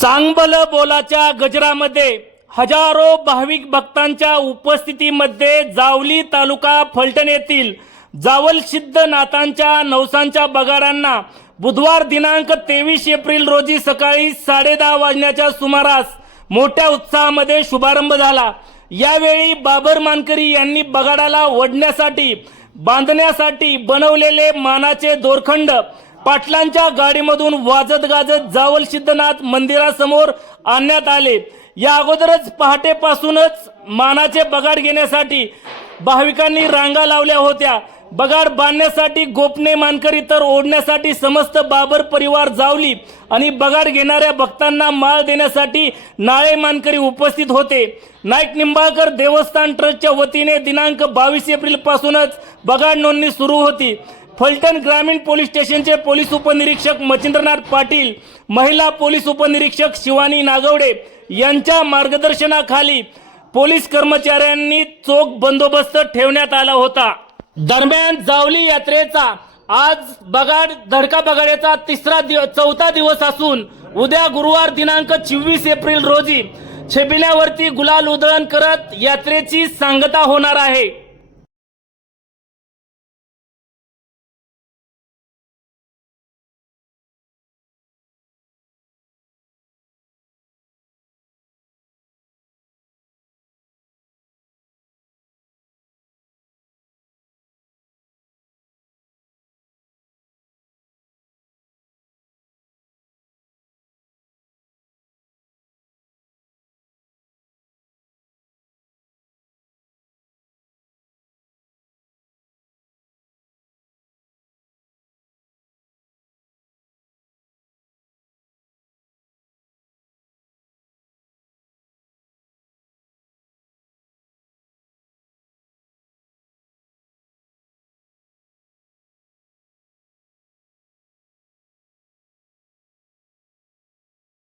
चांगबल बोलाच्या गजरामध्ये हजारो भाविक भक्तांच्या उपस्थितीमध्ये जावली तालुका फलटण येथील जावल सिद्धनाथांच्या नवसांच्या बगाडांना बुधवार दिनांक तेवीस एप्रिल रोजी सकाळी साडेदहा वाजण्याच्या सुमारास मोठ्या उत्साहामध्ये शुभारंभ झाला. यावेळी बाबर मानकरी यांनी बगाडाला ओढण्यासाठी बांधण्यासाठी बनवलेले मानाचे दोरखंड पाटलांच्या गाडीमधून वाजत गाजत जावल सिद्धनाथ मंदिरासमोर आणण्यात आले. या अगोदरच पहाटेपासूनच मानाचे बगाड घेण्यासाठी भाविकांनी रांगा लावल्या होत्या. बगाड बांधण्यासाठी गोपने मानकरी तर ओढण्यासाठी समस्त बाबर परिवार जावली आणि बगाड घेणाऱ्या भक्तांना माळ देण्यासाठी नाळे मानकरी उपस्थित होते. नाईक निंबाळकर देवस्थान ट्रस्टच्या वतीने दिनांक बावीस एप्रिल पासूनच बगाड नोंदणी सुरू होती. फलटण ग्रामीण पोलीस स्टेशनचे पोलीस उपनिरीक्षक मच्छिंद्रनाथ पाटील महिला पोलीस उपनिरीक्षक शिवानी नागवडे यांच्या मार्गदर्शनाखाली पोलीस कर्मचाऱ्यांनी चोख बंदोबस्त ठेवण्यात आला होता. दरम्यान जावली यात्रेचा आज बगाड धडका बगाड्याचा तिसरा दिव चौथा दिवस असून उद्या गुरुवार दिनांक चोवीस एप्रिल रोजी छबिण्यावरती गुलाल उधळण करत यात्रेची सांगता होणार आहे.